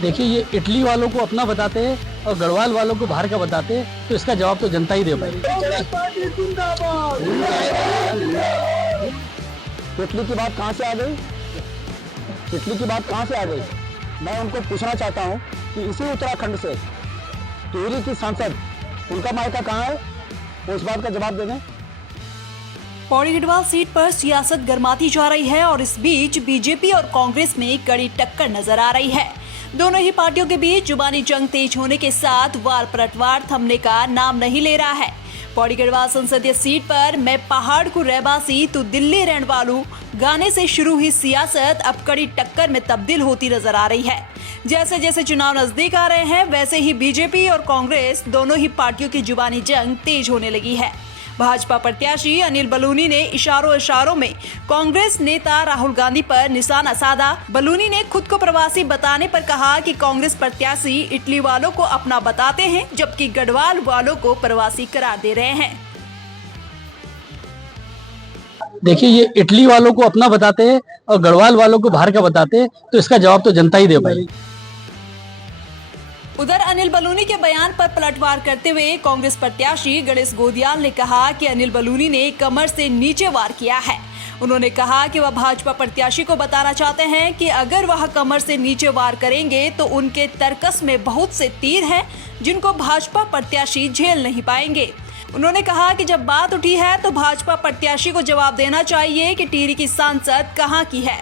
देखिए, ये इटली वालों को अपना बताते हैं और गढ़वाल वालों को बाहर का बताते हैं, तो इसका जवाब तो जनता ही दे पाएगी। इटली की बात कहाँ से आ गई? इटली की बात कहाँ से आ गई? मैं उनको पूछना चाहता हूँ कि इसी उत्तराखंड से टिहरी की सांसद, उनका मायका कहाँ है, वो इस बात का जवाब दे दें। पौड़ी गढ़वाल सीट पर सियासत गर्माती जा रही है और इस बीच बीजेपी और कांग्रेस में कड़ी टक्कर नजर आ रही है। दोनों ही पार्टियों के बीच जुबानी जंग तेज होने के साथ वार पलटवार थमने का नाम नहीं ले रहा है। पौड़ी गढ़वाल संसदीय सीट पर मैं पहाड़ को रहवासी तो दिल्ली रहने वालू गाने से शुरू हुई सियासत अब कड़ी टक्कर में तब्दील होती नजर आ रही है। जैसे जैसे चुनाव नजदीक आ रहे हैं, वैसे ही बीजेपी और कांग्रेस दोनों ही पार्टियों की जुबानी जंग तेज होने लगी है। भाजपा प्रत्याशी अनिल बलूनी ने इशारों में कांग्रेस नेता राहुल गांधी पर निशाना साधा। बलूनी ने खुद को प्रवासी बताने पर कहा कि कांग्रेस प्रत्याशी इटली वालों को अपना बताते हैं, जबकि गढ़वाल वालों को प्रवासी करार दे रहे हैं। देखिए, ये इटली वालों को अपना बताते हैं और गढ़वाल वालों को बाहर का बताते हैं, तो इसका जवाब तो जनता ही दे पाएगी। उधर अनिल बलूनी के बयान पर पलटवार करते हुए कांग्रेस प्रत्याशी गणेश गोदियाल ने कहा कि अनिल बलूनी ने कमर से नीचे वार किया है। उन्होंने कहा कि वह भाजपा प्रत्याशी को बताना चाहते हैं कि अगर वह कमर से नीचे वार करेंगे तो उनके तरकस में बहुत से तीर हैं जिनको भाजपा प्रत्याशी झेल नहीं पाएंगे। उन्होंने कहा कि जब बात उठी है तो भाजपा प्रत्याशी को जवाब देना चाहिए कि टिहरी की सांसद कहां की है।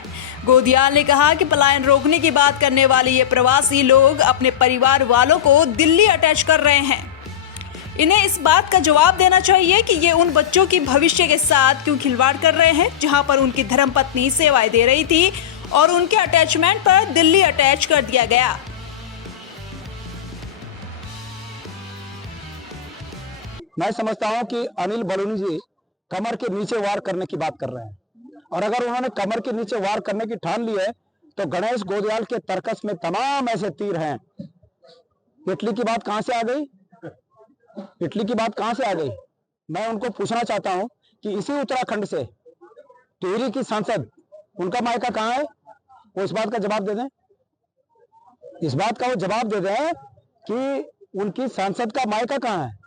गोदियाल ने कहा कि पलायन रोकने की बात करने वाले ये प्रवासी लोग अपने परिवार वालों को दिल्ली अटैच कर रहे हैं। इन्हें इस बात का जवाब देना चाहिए कि ये उन बच्चों की भविष्य के साथ क्यों खिलवाड़ कर रहे हैं जहां पर उनकी धर्मपत्नी सेवाएं दे रही थी और उनके अटैचमेंट पर दिल्ली अटैच कर दिया गया। मैं समझता हूं कि अनिल बलूनी जी कमर के नीचे वार करने की बात कर रहे हैं, और अगर उन्होंने कमर के नीचे वार करने की ठान ली है तो गणेश गोदियाल के तरकस में तमाम ऐसे तीर हैं। इटली की बात कहां से आ गई? इटली की बात कहां से आ गई? मैं उनको पूछना चाहता हूं कि इसी उत्तराखंड से टिहरी की सांसद, उनका मायका कहां है, वो इस बात का जवाब दे दें। इस बात का वो जवाब दे दें कि उनकी सांसद का मायका कहां है।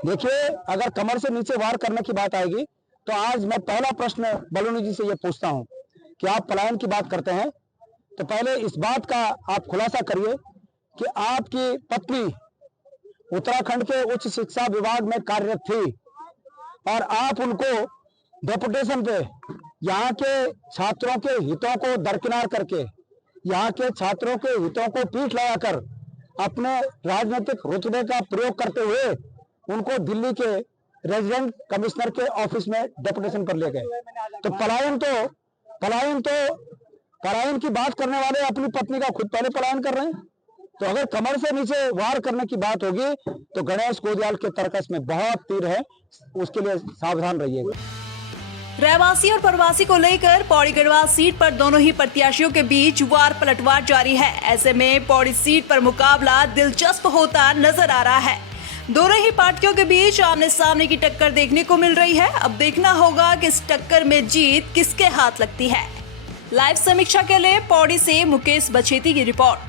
देखिए, अगर कमर से नीचे वार करने की बात आएगी तो आज मैं पहला प्रश्न बलूनी जी से ये पूछता हूं कि आप पलायन की बात करते हैं तो पहले इस बात का आप खुलासा करिए कि आपकी पत्नी उत्तराखंड के उच्च शिक्षा विभाग में कार्यरत थी और आप उनको डेपुटेशन पे यहाँ के छात्रों के हितों को दरकिनार करके, यहाँ के छात्रों के हितों को पीठ लगाकर अपने राजनीतिक रुतबे का प्रयोग करते हुए उनको दिल्ली के रेजिडेंट कमिश्नर के ऑफिस में डेपुटेशन पर ले गए। तो पलायन की बात करने वाले अपनी पत्नी का खुद पहले पलायन कर रहे हैं। तो अगर कमर से नीचे वार करने की बात होगी तो गणेश गोदियाल के तरकस में बहुत तीर है, उसके लिए सावधान रहिएगा। रहवासी और प्रवासी को लेकर पौड़ी गढ़वाल सीट पर दोनों ही प्रत्याशियों के बीच वार पलटवार जारी है। ऐसे में पौड़ी सीट पर मुकाबला दिलचस्प होता नजर आ रहा है। दोनों ही पार्टियों के बीच आमने सामने की टक्कर देखने को मिल रही है। अब देखना होगा कि इस टक्कर में जीत किसके हाथ लगती है। लाइव समीक्षा के लिए पौड़ी से मुकेश बछेती की रिपोर्ट।